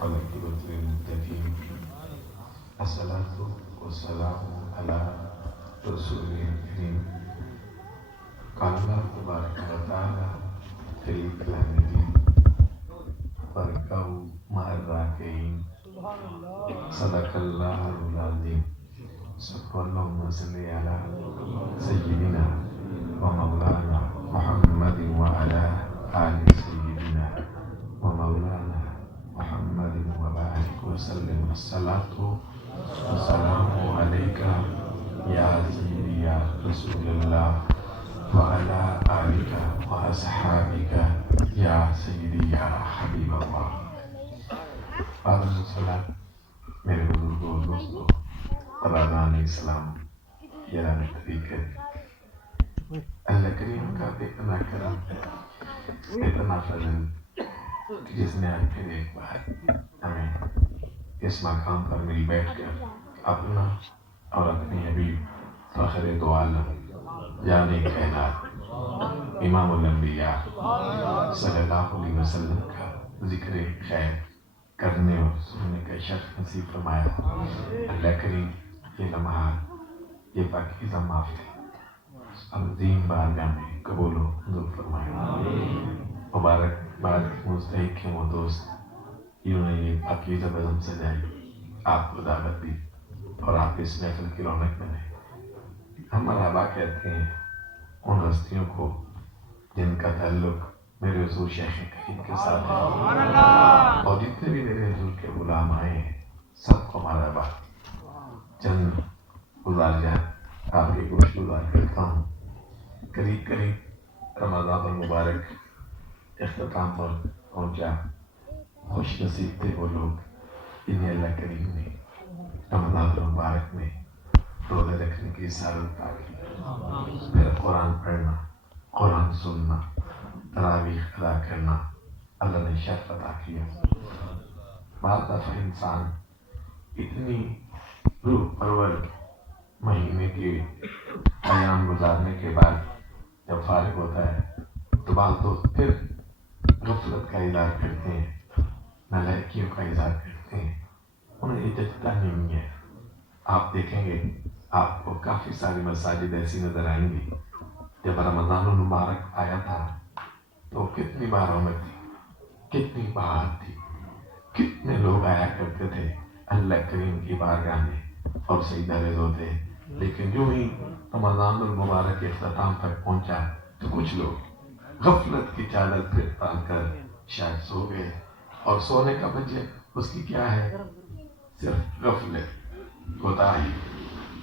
والعاقبة للمتقين الصلاة والسلام على رسوله الكريم قال الله تبارك وتعالى في الكلام الدين واركعوا مع الراكعين صدق الله العظيم صلى اللهم صل على سيدنا ومولانا محمد وعلى آل سيدنا ومولانا محمد وبارك وسلم الصلاة والسلام عليك يا سيدي يا رسول الله وعلى آلك وأصحابك يا سيدي يا حبيب الله بعد الصلاة میرے بزرگوں اور دوستوں ابادان اسلام یاران طریقت اللہ کریم کا اتنا کرم اتنا فضل کہ جس نے آج پھر ایک بار ہمیں اس مقام پر مل بیٹھ کر اپنا اور اپنی حبیب فخر دو عالم جانے کائنات امام الانبیاء صلی اللہ علیہ وسلم کا ذکر خیر کرنے اور سننے کا شرف نصیب فرمایا۔ اللہ کریم یہ لمحات یہ پاکیزہ معافی عظیم بارگاہ میں قبول و منظور فرمایا۔ مبارک باد مستحق ہیں وہ دوست جنہوں نے یہ پاکیزہ بزم سجائی، آپ کو دعوت دی اور آپ اس محفل کی رونق بنے۔ ہم مرحبا کہتے ہیں ان ہستیوں کو جن کا تعلق میرے حضور شیخ کریم کے ساتھ ہے، اور جتنے بھی میرے حضور کے غلام آئے ہیں سب کو مرحبا۔ چند گزارشات آپ کے گوش گزار کرتا ہوں۔ قریب قریب رمضان المبارک اختتام پر پہنچا، خوش نصیب تھے وہ لوگ جنہیں اللہ کریم نے رمضان المبارک میں روزے رکھنے کی سعادت عطا کی، پھر قرآن پڑھنا، قرآن سننا، تراویح ادا کرنا اللہ نے شرف عطا کیا۔ بعض دفعہ انسان اتنی روح پرور مہینے کے ایام گزارنے کے بعد جب فارغ ہوتا ہے تو بعض دوست پھر غفلت کا اظہار کرتے ہیں، نالائکیوں کا اظہار کرتے ہیں، انہیں یہ جچتا نہیں ہے۔ آپ دیکھیں گے آپ کو کافی ساری مساجد ایسی نظر آئیں گی جب رمضان المبارک آیا تھا تو کتنی بار رونق تھی، کتنی بہار تھی، کتنے لوگ آیا کرتے تھے اللہ کریم کی بارگاہ میں اور سجدہ ریز ہوتے۔ لیکن جو ہی رمضان المبارک کے اختتام تک پہنچا تو کچھ لوگ غفلت کی چادر پھر تان کر شاید سو گئے، اور سونے کا وجہ اس کی کیا ہے؟ صرف غفلت کوتاہی۔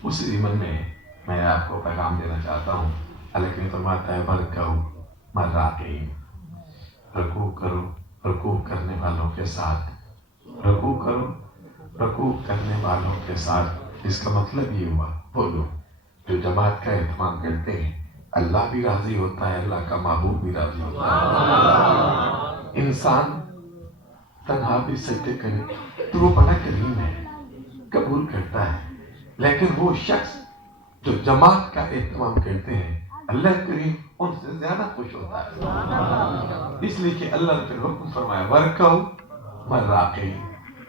اس ضمن میں آپ کو پیغام دینا چاہتا ہوں۔ اللہ کریم فرماتا ہے برکعوا مع الراکعین، رکوع کرو رکوع کرنے والوں کے ساتھ، رکوع کرو رکوع کرنے والوں کے ساتھ۔ اس کا مطلب یہ ہوا وہ لوگ جو جماعت کا اہتمام کرتے ہیں اللہ بھی راضی ہوتا ہے، اللہ کا محبوب بھی راضی ہوتا ہے۔ انسان تنہا بھی سجدے کرے تو وہ بڑا کریم ہے، قبول کرتا ہے، لیکن وہ شخص جو جماعت کا اہتمام کرتے ہیں اللہ کریم ان سے زیادہ خوش ہوتا ہے۔ اس لیے کہ اللہ نے پھر حکم فرمایا وارکعوا مع الراکعین،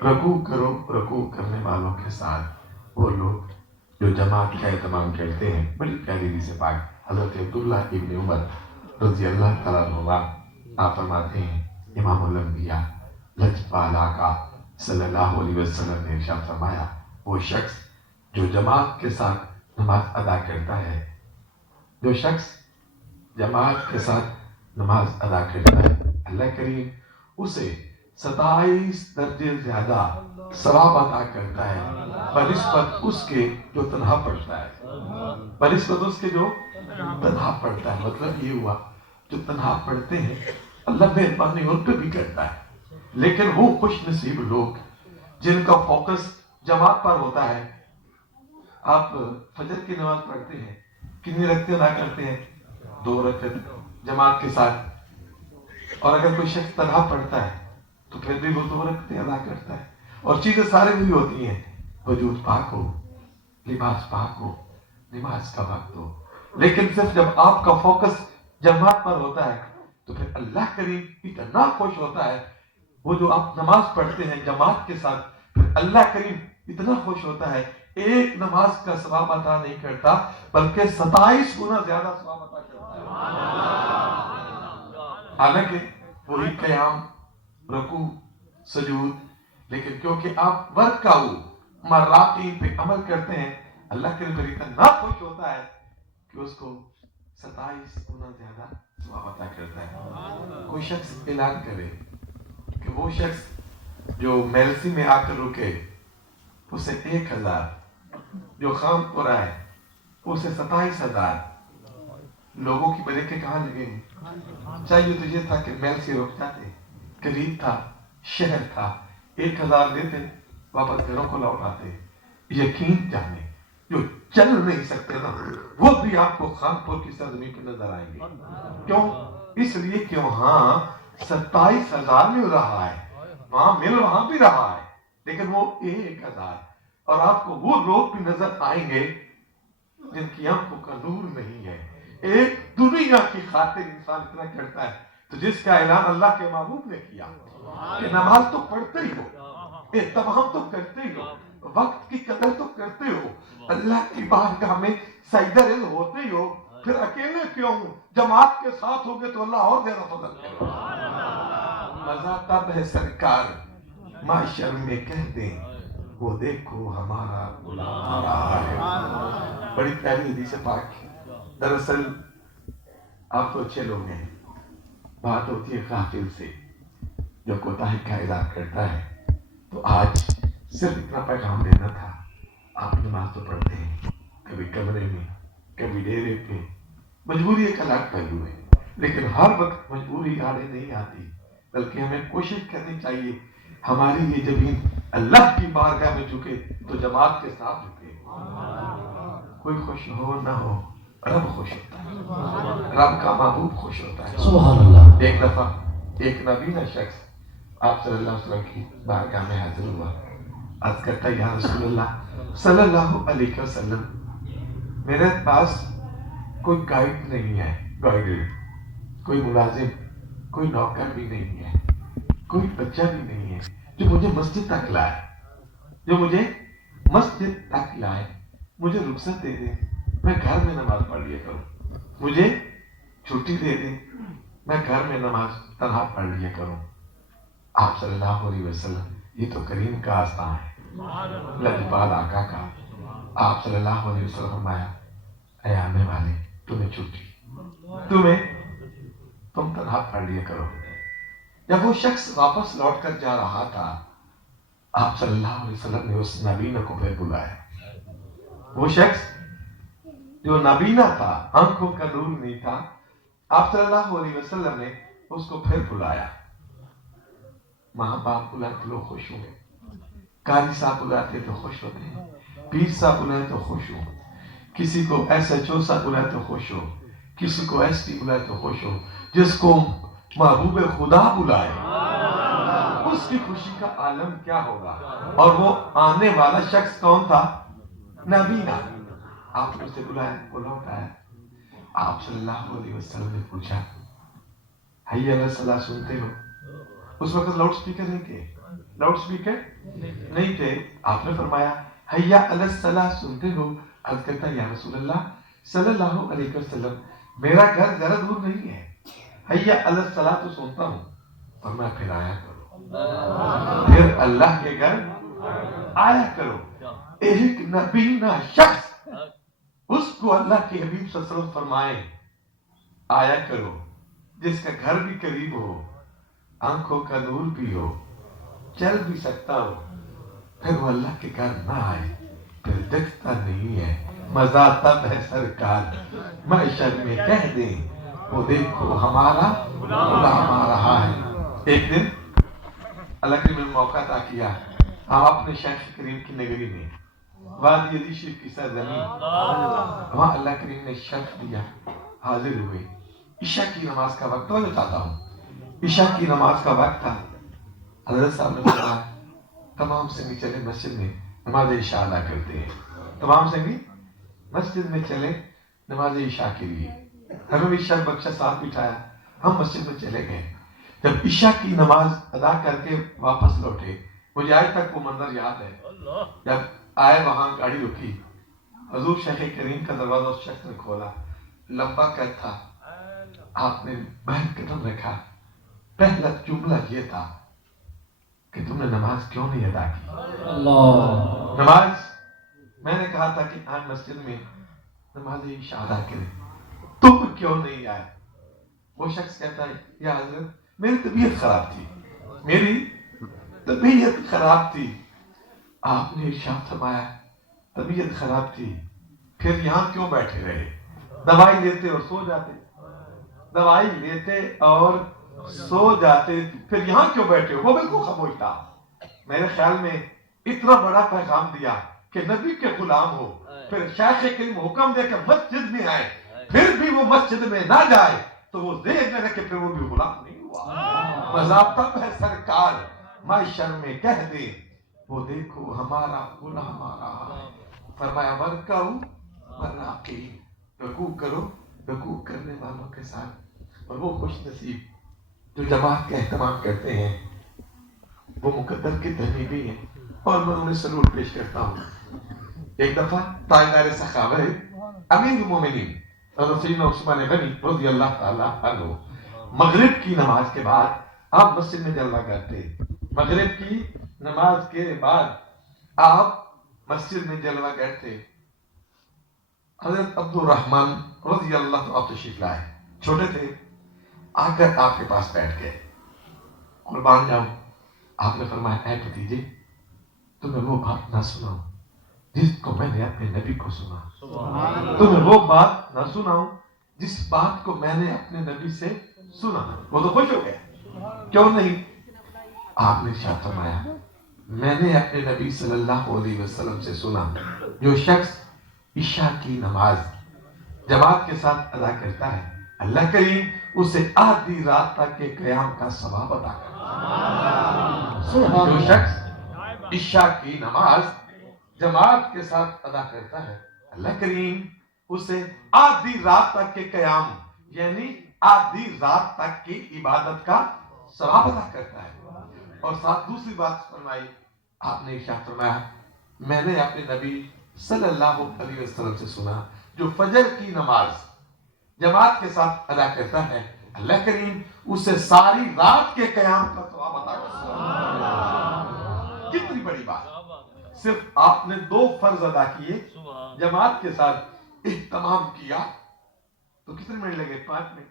رکوع کرو رکوع کرنے والوں کے ساتھ۔ وہ لوگ جو جماعت کا اہتمام کرتے ہیں، بڑی پیاری حدیث پاک حضرت عبداللہ ابن عمر رضی اللہ تعالیٰ عنہ آپ فرماتے ہیں امام الانبیاء لجپال آقا صلی اللہ علیہ وسلم نے ارشاد فرمایا وہ شخص جو جماعت کے ساتھ نماز ادا کرتا ہے، جو شخص جماعت کے ساتھ نماز ادا کرتا ہے اللہ کریم اسے 27 درجے زیادہ ثواب عطا کرتا ہے بنسبت اس کے جو تنہا پڑھتا ہے، بنسبت اس کے جو تنہا پڑھتا ہے۔ مطلب یہ ہوا جو تنہا پڑھتے ہیں اللہ مہربانی ان پہ بھی کرتا ہے، لیکن وہ خوش نصیب لوگ جن کا فوکس جماعت پر ہوتا ہے۔ آپ فجر کی نماز پڑھتے ہیں، کتنی رکعتیں ادا کرتے ہیں؟ 2 رکعت جماعت کے ساتھ، اور اگر کوئی شخص تنہا پڑھتا ہے تو پھر بھی وہ 2 رکعتیں ادا کرتا ہے، اور چیزیں سارے بھی ہوتی ہیں، وجود پاک ہو، لباس پاک ہو، نماز کا وقت ہو، لیکن صرف جب آپ کا فوکس جماعت پر ہوتا ہے تو پھر اللہ کریم اتنا خوش ہوتا ہے، وہ جو آپ نماز پڑھتے ہیں جماعت کے ساتھ، پھر اللہ کریم اتنا خوش ہوتا ہے، ایک نماز کا ثواب عطا نہیں کرتا بلکہ 27 گنا زیادہ ثواب عطا کرتا ہے۔ حالانکہ وہی قیام، رکوع، سجود، لیکن کیونکہ آپ ورکعوا مع الراکعین پہ عمل کرتے ہیں، اللہ کریم پر اتنا خوش ہوتا ہے کہ اس کو 27 گنا زیادہ ثواب عطا کرتا ہے۔ کوئی شخص اعلان کرے کہ وہ شخص جو میلسی میں آ کر رکے اسے 1000، جو خام پورا ہے اسے 27,000، لوگوں کی بریکیں کہاں لگیں گے؟ چاہیے تو یہ تھا کہ میلسی رک جاتے، قریب تھا، شہر تھا، 1000 دیتے، واپس گھروں کو لوٹ آتے۔ یقین جانے جو چل نہیں سکتے نا وہ بھی آپ کو خانپور کی سرزمین پہ نظر آئیں گے۔ کیوں؟ اس لیے کہ وہاں 27,000 مل رہا ہے، وہاں مل وہاں بھی رہا ہے، لیکن وہ 1000، اور آپ کو وہ لوگ بھی نظر آئیں گے جن کی آنکھوں کا نور نہیں ہے۔ ایک دنیا کی خاطر انسان اتنا کرتا ہے، تو جس کا اعلان اللہ کے محبوب نے کیا کہ نماز تو پڑھتے ہی ہو، اہتمام تو کرتے ہی ہو، وقت کی قدر تو کرتے ہو، اللہ کی بارگاہ میں سجدہ ریز ہوتے ہی ہو، پھر اکیلے کیوں؟ جماعت کے ساتھ ہوگے تو اللہ اور زیادہ فضل کرے گا۔ مزہ تب ہے سرکار معاشر میں کہہ دیں وہ دیکھو ہمارا غلام آ رہا ہے۔ بڑی پیاری حدیث پاک۔ دراصل آپ تو اچھے لوگ ہیں، بات ہوتی ہے غافل سے جو کوتاہی کا اعلان کرتا ہے، تو آج صرف اتنا پیغام دینا تھا۔ آپ نماز تو پڑھتے ہیں، کبھی کمرے میں، کبھی ڈیرے پہ، مجبوری ایک الگ پہلو ہے، لیکن ہر وقت مجبوری آڑے نہیں آتی، بلکہ ہمیں کوشش کرنی چاہیے ہماری یہ زمین اللہ کی بارگاہ میں جھکے تو جماعت کے ساتھ جھکے۔ کوئی خوش ہو نہ ہو، رب خوش ہوتا ہے، رب کا محبوب خوش ہوتا ہے۔ سبحان اللہ۔ ایک دفعہ ایک نبینا شخص آپ صلی اللہ علیہ وسلم کی بارگاہ میں حاضر ہوا، عرض کرتا یا رسول اللہ صلی اللہ علیہ وسلم، میرے پاس کوئی گائیڈ نہیں ہے، گائیڈ، کوئی ملازم، کوئی نوکر بھی نہیں ہے، کوئی بچہ بھی نہیں ہے جو مجھے مسجد تک لائے، جو مجھے مسجد تک لائے، مجھے رخصت دے دے، میں گھر میں نماز پڑھ لیا کروں، مجھے چھٹی دے دے، میں گھر میں نماز تنہا پڑھ لیا کروں۔ آپ صلی اللہ علیہ وسلم، یہ تو کریم کا آستان ہے، لجپال آقا کا۔ آپ صلی اللہ علیہ وسلم فرمایا اے آنے والے، تمہیں چھٹی، تم تنہا پڑھ لیا کرو۔ جب وہ شخص واپس لوٹ کر جا رہا تھا، آپ صلی اللہ علیہ وسلم نے اس نبینا کو پھر بلایا۔ وہ شخص جو نبینا تھا، آنکھوں کا نور نہیں تھا، آپ صلی اللہ علیہ وسلم نے اس کو پھر بلایا۔ ماں باپ بلائے تو لوگ خوش ہوں گے، قاری صاحب بلاتے تو خوش ہوتے ہیں، پیر صاحب بلائے تو خوش ہو، کسی کو SHO صاحب بلائے تو خوش ہو، کسی کو SP بلائے تو خوش ہو، جس کو محبوب خدا بلائے اس کی خوشی کا عالم کیا ہوگا۔ اور وہ آنے والا شخص کون تھا؟ نبینا۔ آپ نے اسے بلایا، وہ لوٹ آیا۔ آپ صلی اللہ علیہ وسلم نے پوچھا حی علی الصلاۃ سنتے ہو؟ اس وقت لاؤڈ سپیکر نہیں تھے، لاؤڈ سپیکر نہیں تھے۔ آپ نے فرمایا حی علی الصلاۃ سنتے ہو؟ عرض کرتا یا رسول اللہ صلی اللہ علیہ وسلم، میرا گھر ذرا دور نہیں ہے، حی علی الصلاۃ تو سنتا ہوں، اور میں پھر آیا کرو، پھر اللہ کے گھر آیا کرو۔ ایک نبینا شخص، اس کو اللہ کے حبیب صلی اللہ علیہ وسلم فرمائے آیا کرو، جس کا گھر بھی قریب ہو، آنکھوں کا نور بھی ہو، چل بھی سکتا ہو، پھر وہ اللہ کے گھر نہ آئے، پھر دکھتا نہیں ہے۔ مزہ تب ہے سرکار معاشر میں کہہ دیں وہ دیکھو ہمارا غلام آ رہا ہے۔ ایک دن اللہ کریم نے موقع عطا کیا، ہم اپنے شیخ کریم کی نگری میں وادی علی شریف کی سرزمین، وہاں اللہ کریم نے شرف دیا، حاضر ہوئے۔ عشاء کی نماز کا وقت، میں چاہتا ہوں عشاء کی نماز کا وقت تھا۔ حضرت صاحب نے فرمایا تمام سنگی چلے مسجد میں نماز عشاء ادا کرتے ہیں، تمام سنگی مسجد میں چلے نماز عشاء کے لیے۔ ہمیں بھی شک بخشا ساتھ بٹھایا، ہم مسجد میں چلے گئے۔ جب عشاء کی نماز ادا کر کے واپس لوٹے، مجھے آج تک وہ منظر یاد ہے، جب آئے وہاں گاڑی رکی، حضور شیخ کریم کا دروازہ اس شخص نے کھولا، لمبا قد تھا، آپ نے بہن قدم رکھا، پہلا جملہ یہ تھا کہ تم نے نماز کیوں نہیں ادا کی؟ اللہ نماز، میں نے کہا تھا کہ آج مسجد میں نماز عشاء ادا کریں، تم کیوں نہیں آئے؟ وہ شخص کہتا ہے یا حضرت میری طبیعت خراب تھی، میری طبیعت خراب تھی۔ آپ نے ارشاد فرمایا طبیعت خراب تھی، پھر یہاں کیوں بیٹھے رہے؟ دوائی لیتے اور سو جاتے، دوائی لیتے اور سو جاتے، پھر یہاں کیوں بیٹھے ہو؟ وہ بالکل خاموش تھا۔ میرے خیال میں اتنا بڑا پیغام دیا کہ نبی کے غلام ہو، پھر شیخ کریم حکم دے کہ مسجد میں آئے، پھر بھی وہ مسجد میں نہ جائے تو وہ ذہن میں رکھے، پھر وہ بھی غلام نہیں ہوا۔ مذاقب ہے سرکار معاشر میں کہہ دے، وہ دیکھو ہمارا غلام آ رہا ہے۔ فرمایا ورکعوا والراکعین، رکوع کرو رکوع کرنے والوں کے ساتھ۔ اور وہ خوش نصیب جو جماعت کا اہتمام کرتے ہیں، وہ مقدر کے دھنی بھی ہیں، اور میں انہیں سلوٹ پیش کرتا ہوں۔ ایک دفعہ تاجدار سخاوہ امیر المومنین حضرت سیدنا عثمان غنی رضی اللہ تعالیٰ عنہ مغرب کی نماز کے بعد آپ مسجد میں جلوہ کرتے، مغرب کی نماز کے بعد آپ مسجد میں جلوہ کرتے۔ حضرت عبد الرحمن رضی اللہ عنہ تشریف لائے، چھوٹے تھے، آ کر آپ کے پاس بیٹھ گئے، قربان جاؤں۔ آپ نے فرمایا اے بھتیجے، تمہیں وہ بات نہ سناؤں جس کو میں نے اپنے نبی کو سنا، تمہیں وہ بات نہ سناؤں جس بات کو میں نے اپنے نبی سے سنا۔ وہ تو خوش ہو گئے، کیوں نہیں؟ آپ نے ارشاد فرمایا میں نے اپنے نبی صلی اللہ علیہ وسلم سے سنا، جو شخص عشاء کی نماز جماعت کے ساتھ ادا کرتا ہے، اللہ کریم اسے آدھی رات تک کے قیام کا ثواب عطا کرتا ہے۔ جو شخص عشاء کی نماز جماعت کے ساتھ ادا کرتا ہے، اللہ کریم اسے آدھی رات تک کے قیام، یعنی آدھی رات تک کی عبادت کا ثواب عطا کرتا ہے۔ اور ساتھ دوسری بات فرمائی، آپ نے ارشاد فرمایا میں نے اپنے نبی صلی اللہ علیہ وسلم سے سنا، جو فجر کی نماز جماعت کے ساتھ ادا کرتا ہے، اللہ کریم اسے ساری رات کے قیام کا ثواب عطا کرتا ہے۔ کتنی بڑی بات! صرف آپ نے 2 فرض ادا کیے، جماعت کے ساتھ اہتمام کیا، تو کتنے منٹ لگے؟ 5 منٹ۔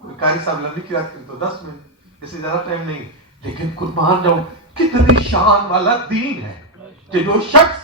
کوئی قاری صاحب لمبی قرات کرے تو 10 منٹ، اس سے زیادہ ٹائم نہیں۔ لیکن قربان جاؤں کتنی شان والا دین ہے کہ جو شخص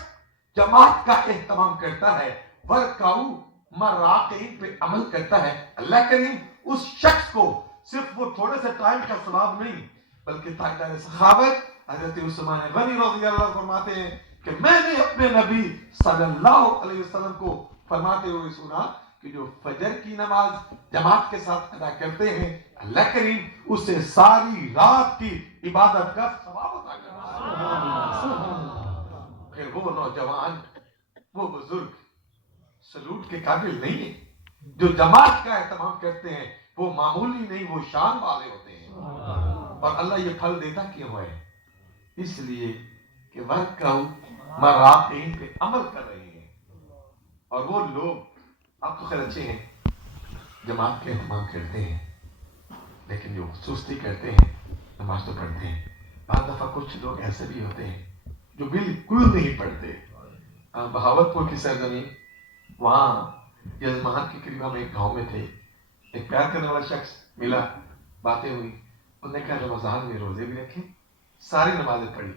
جماعت کا اہتمام کرتا ہے، ورکعوا مع الراکعین پہ عمل کرتا ہے، اللہ کریم اس شخص کو صرف وہ تھوڑے سے ٹائم کا ثواب نہیں بلکہ تاجدار سخاوت حضرت عثمان غنی رضی اللہ عنہ فرماتے ہیں کہ میں نے اپنے نبی صلی اللہ علیہ وسلم کو فرماتے ہوئے سنا کہ جو فجر کی نماز جماعت کے ساتھ ادا کرتے ہیں، اللہ کریم اسے ساری رات کی عبادت کا ثواب عطا کرتا ہے۔ پھر وہ نوجوان، وہ بزرگ سلوٹ کے قابل نہیں ہیں، جو جماعت کا اہتمام کرتے ہیں، وہ معمولی نہیں، وہ شان والے ہوتے ہیں۔ اور اللہ یہ پھل دیتا کیوں ہے؟ اس لیے کہ ورکعوا مع الراکعین پہ عمل کر رہے ہیں۔ اور وہ لوگ آپ تو خیر اچھے ہیں، جماعت کے اہتمام کرتے ہیں، لیکن جو سستی کرتے ہیں، نماز تو پڑھتے ہیں۔ بعض دفعہ کچھ لوگ ایسے بھی ہوتے ہیں جو بالکل نہیں پڑھتے۔ بہاولپور کی سرزمین، وہاں یزمان کی قریبا میں ایک گاؤں میں تھے، ایک پیار کرنے والا شخص ملا، باتیں ہوئی، انہوں نے کہا رمضان میں روزے بھی رکھیں، ساری نمازیں پڑھی۔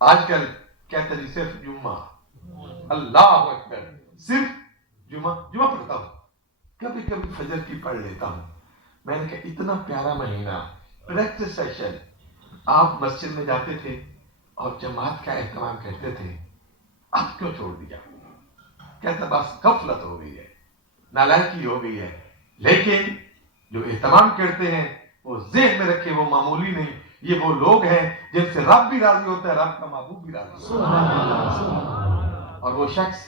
آج کل کہتا جی صرف جمعہ، اللہ اکبر، صرف جمعہ پڑھتا ہوں، کبھی کبھی فجر کی پڑھ لیتا ہوں۔ میں نے کہا اتنا پیارا مہینہ، پریکٹس سیشن، آپ مسجد میں جاتے تھے اور جماعت کا اہتمام کرتے تھے، اب کیوں چھوڑ دیا؟ کہتا بس غفلت ہو گئی ہے، نالائکی ہو گئی ہے۔ لیکن جو اہتمام کرتے ہیں وہ ذہن میں رکھے، وہ معمولی نہیں، یہ وہ لوگ ہیں جن سے رب بھی راضی ہوتا ہے، رب کا محبوب بھی راضی ہوتا ہے۔ اور وہ شخص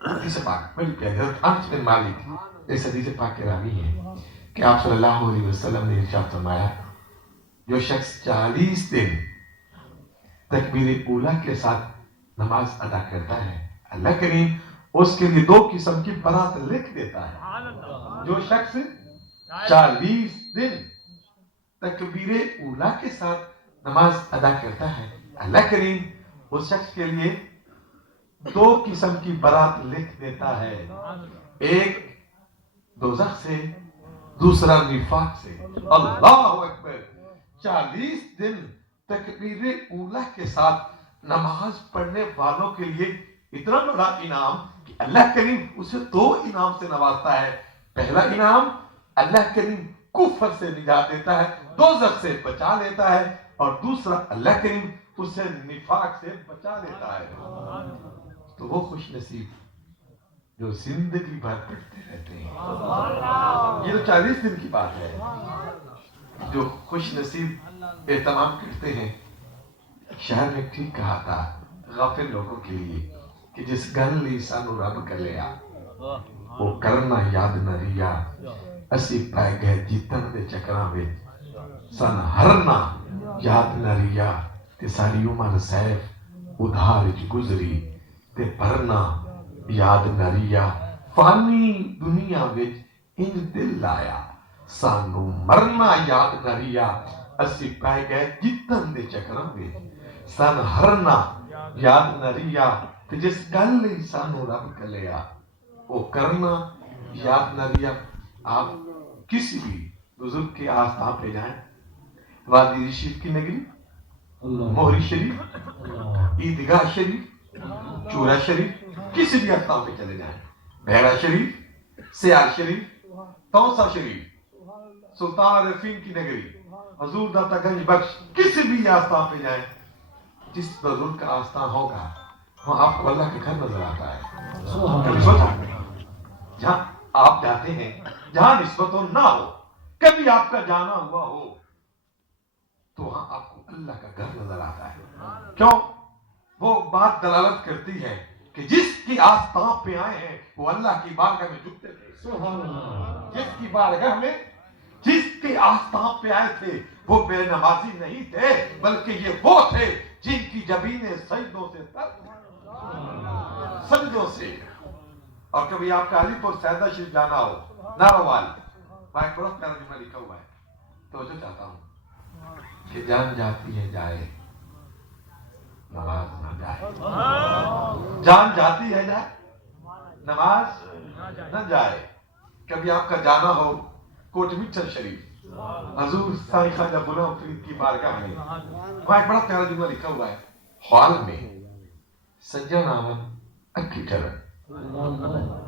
حدیث پاک بڑی پیاری، حضرت انس بن مالک اس حدیث پاک کے راوی ہیں، کہ آپ صلی اللہ علیہ وسلم نے ارشاد فرمایا جو شخص 40 دن تکبیر اولا کے ساتھ نماز ادا کرتا ہے اللہ کریم اس کے لیے 2 قسم کی برات لکھ دیتا ہے۔ جو شخص 40 دن تکبیر اولا کے ساتھ نماز ادا کرتا ہے اللہ کریم اس شخص کے لیے 2 قسم کی برات لکھ دیتا ہے، ایک دوزخ سے، دوسرا نفاق سے۔ اللہ اکبر! 40 دن تکبیر اولا کے ساتھ نماز پڑھنے والوں کے لیے اتنا بڑا انعام کہ اللہ کریم اسے 2 انعام سے نوازتا ہے۔ پہلا انعام اللہ کریم کفر سے نجات دیتا ہے، دوزخ سے بچا لیتا ہے، اور دوسرا اللہ کریم اسے نفاق سے بچا لیتا ہے۔ تو وہ خوش نصیب جو زندگی بھر پڑھتے رہتے ہیں، یہ تو 40 دن کی بات ہے، جو خوش نصیب اہتمام کرتے ہیں۔ شہر میں ٹھیک کہا تھا غافل لوگوں کے لیے کہ جس گل لی سانو رب کر لیا وہ کرنا یاد نہ ریا، اسی پائے گئے جیتن دے چکراں وچ سن ہرنا یاد نہ ریا، تے ساری عمر سیف ادھار وچ گزری تے پرنا یاد نہ ریا، فانی دنیا وچ انج دل لایا سانو مرنا یاد نہ ریا، اسی پائے گئے جیتن دے چکراں وچ سن ہرنا یاد نہ ریا، تے جس گل لئی سانو رب کلیا وہ کرنا یاد نہ ریا۔ آپ کسی بھی بزرگ کے آستان پہ جائیں، وادی رشید کی نگری، موہری شریف، عیدگاہ شریف، چورا شریف، کسی بھی آستان پہ چلے جائیں، بحیرہ شریف، سیال شریف، تونسا شریف، سلطان رفین کی نگری، حضور داتا گنج بخش، کسی بھی آستان پہ جائیں، جس بزرگ کا آستان ہوگا وہاں آپ کو اللہ کا گھر نظر آتا ہے۔ کبھی سوچا جہاں آپ جاتے ہیں جہاں نسبت نہ ہو، کبھی آپ کا جانا ہوا ہو تو وہاں آپ کو اللہ کا گھر نظر آتا ہے۔ کیوں؟ وہ بات دلالت کرتی ہے کہ جس کی آستان پہ آئے ہیں وہ اللہ کی بارگاہ میں جھکتے تھے۔ جس کی بارگاہ میں، جس کے آستان پہ آئے تھے وہ بے نمازی نہیں تھے، بلکہ یہ وہ تھے جن کی جبینیں سجدوں سے تر تھیں، سجدوں سے۔ اور کبھی آپ کا علی پور سیدہ شریف جانا ہو، ناروال، وہاں ایک بہت پیارا جملہ لکھا ہوا ہے، توجہ چاہتا ہوں کہ جان جاتی ہے جائے نماز نہ جائے، جان جاتی ہے جائے نماز نہ جائے۔ کبھی آپ کا جانا ہو کوٹ مٹھن شریف، حضور سائی خواجہ غلام فرید کی بارگاہ میں، وہاں ایک بڑا پیارا جملہ لکھا ہوا ہے، حال میں سجن آمن اکھی ٹھرن،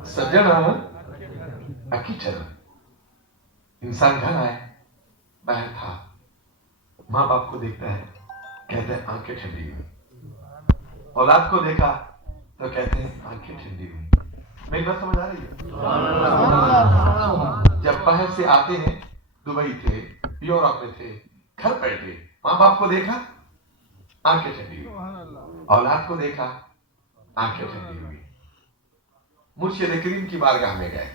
سجن آمن اکھی ٹھرن۔ انسان گھر آئے، باہر تھا، ماں باپ کو دیکھتا ہے، کہتے ہیں آنکھیں ٹھنڈی ہوئی، اولاد کو دیکھا تو کہتے ہیں آنکھیں ٹھنڈی ہوئی۔ میری بات سمجھ آ رہی ہے؟ جب باہر سے آتے ہیں، دبئی تھے، یورپ میں تھے، گھر بیٹھے، ماں باپ کو دیکھا آنکھیں ٹھنڈی ہوئی، اولاد کو دیکھا آنکھیں ٹھنڈی ہوئی۔ مرشد کریم کی بارگاہ میں گئے،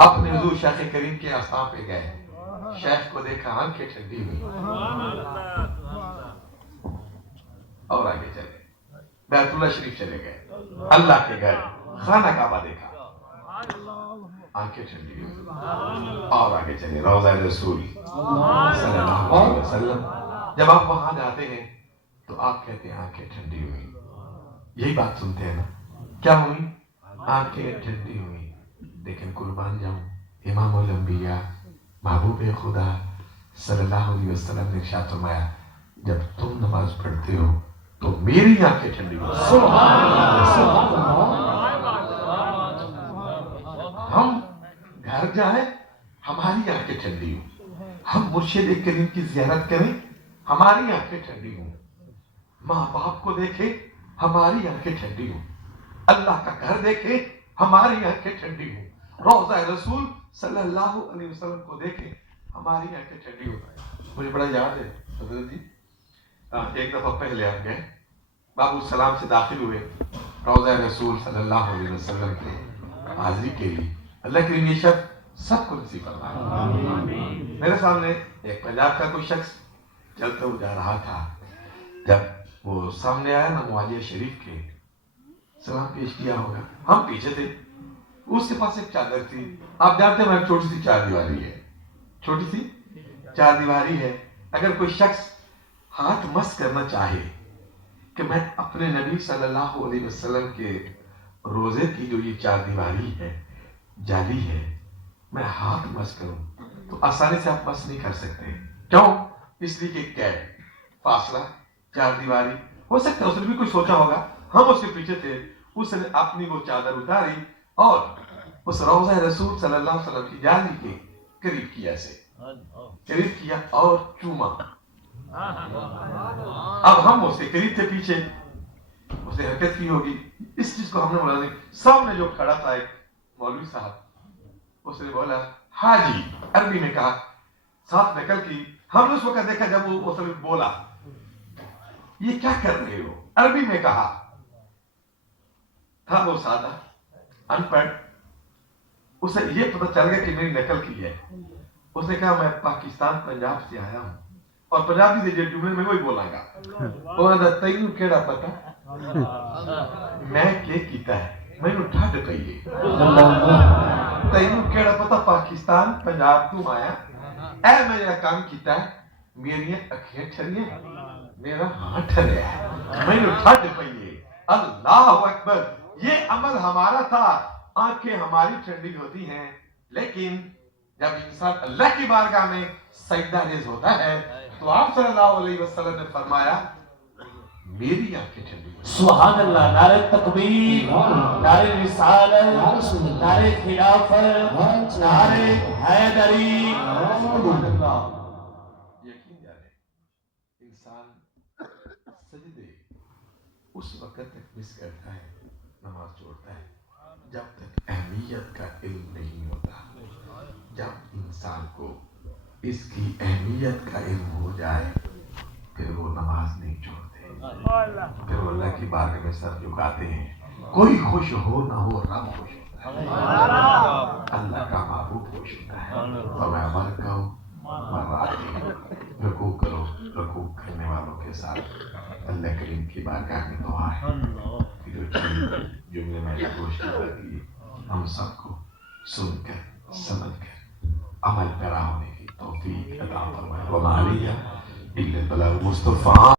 اپنے حضور شیخ کریم کے آستان پہ گئے، شیخ کو دیکھا آنکھیں ٹھنڈی ہوئی، اور آگے چلے، بیت اللہ شریف چلے گئے، اللہ کے گھر خانہ کعبہ دیکھا، آنکھیں ٹھنڈی ہوئی، اور آگے چلے، روضہ رسول صلی اللہ علیہ وسلم۔ جب آپ وہاں جاتے ہیں تو آپ کہتے ہیں آنکھیں ٹھنڈی ہوئی، یہی بات سنتے ہیں نا، کیا ہوئی؟ آنکھیں ٹھنڈی ہوئی۔ لیکن قربان جاؤں، امام الانبیاء محبوب خدا صلی اللہ علیہ وسلم نے ارشاد فرمایا جب تم نماز پڑھتے ہو تو میری آنکھیں ٹھنڈی ہوتی ہیں۔ ہم گھر جائیں ہماری آنکھیں ٹھنڈی ہوں، ہم مرشد کریم کی زیارت کریں ہماری آنکھیں ٹھنڈی ہوں، ماں باپ کو دیکھیں ہماری آنکھیں ٹھنڈی ہوں، اللہ کا گھر دیکھیں ہماری آنکھیں ٹھنڈی ہوں، روضہ رسول صلی اللہ علیہ وسلم کو دیکھیں ہماری آنکھیں ٹھنڈی ہوں۔ مجھے بڑا یاد ہے حضرت جی، ایک دفعہ پہلے ہم گئے، باب السلام سے داخل ہوئے روضہ رسول صلی اللہ علیہ وسلم کے حاضری کے لیے، اللہ کریم یہ شخص سب کو نصیب فرمائے. میرے سامنے ایک پنجاب کا کوئی شخص چلتے ہوئے جا رہا تھا. جب وہ سامنے آیا نا معالیہ شریف کے, سلام پیش کیا ہوگا, ہم پیچھے تھے. اس کے پاس ایک چادر تھی. آپ جانتے ہیں ایک چھوٹی سی چار دیواری ہے, چھوٹی سی چار دیواری ہے. اگر کوئی شخص ہاتھ مس کرنا چاہے کہ میں اپنے نبی صلی اللہ علیہ وسلم کے روزے کی جو یہ چار دیواری ہے, جالی ہے, میں ہاتھ مس کروں, تو آسانی سے آپ مس نہیں کر سکتے. کیوں؟ اس لیے کہ قید, فاصلہ, چار دیواری. ہو سکتا ہے اس نے بھی کچھ سوچا ہوگا. ہم اس کے پیچھے تھے. اس نے اپنی وہ چادر اتاری اور اس روضہ رسول صلی اللہ علیہ وسلم کی جالی کے قریب کیا, سے قریب کیا اور چوما. اب ہم اس کے قریب تھے پیچھے, اس نے حرکت کی ہوگی. اس چیز کو ہم نے بولا. سامنے جو کھڑا تھا ایک مولوی صاحب, اس نے بولا حاجی, عربی میں کہا, ساتھ نکل کی. ہم نے اس وقت دیکھا جب وہ بولا یہ کیا کر رہے ہو, عربی میں کہا. تھا وہ سادہ ان پڑھ, اسے یہ پتہ چل گیا کہ میری نقل کی ہے. اس نے کہا میں پاکستان پنجاب سے آیا ہوں اور پنجابی سے جملے میں وہی بولاں گا. وہ کہا تینوں کیڑا پتا میں کیا کیتا ہے, مینوں ٹھڈ پئی ہے. تینوں کیڑا پتا پاکستان پنجاب تو آیا, اے میں جڑا کام کیتا ہے میری اکھیں ٹھریاں, میرا ہاتھ ٹھریا ہے, مینوں ٹھڈ پئی ہے. اللہ اکبر. یہ عمل ہمارا تھا. آنکھیں ہماری ٹھنڈی ہوتی ہیں, لیکن جب انسان اللہ کی بارگاہ میں سجدہ ریز ہوتا ہے تو آپ صلی اللہ علیہ وسلم نے فرمایا میری آنکھیں ٹھنڈی ہوتی ہیں. سبحان اللہ. نعرہ تکبیر, نعرہ رسالت, نعرہ خلافت, نعرہ حیدری. سبحان اللہ. یقین جانے انسان سجدے اس وقت تک مس کرتا ہے, نماز چھوڑتا ہے, جب تک اہمیت کا علم نہیں ہوتا. جب انسان کو اس کی اہمیت کا علم ہو جائے پھر وہ نماز نہیں چھوڑتے, پھر وہ اللہ کی بارگاہ میں سر جھکاتے ہیں. کوئی خوش ہو نہ ہو, رب خوش ہوتا ہے, اللہ کا محبوب خوش ہوتا ہے. اور میں عمل کروں رکوع کرو, رکوع کرنے والوں کے ساتھ اللہ کریم کی بارگاہ میں دعا ہے کہ جو چیز جملے میں گوشت کی ہم سب کو سن کر سمجھ کر عمل پیرا ہونے کی توفیق عطا فرمائے. وما علیہ الا البلاغ المصطفیٰ.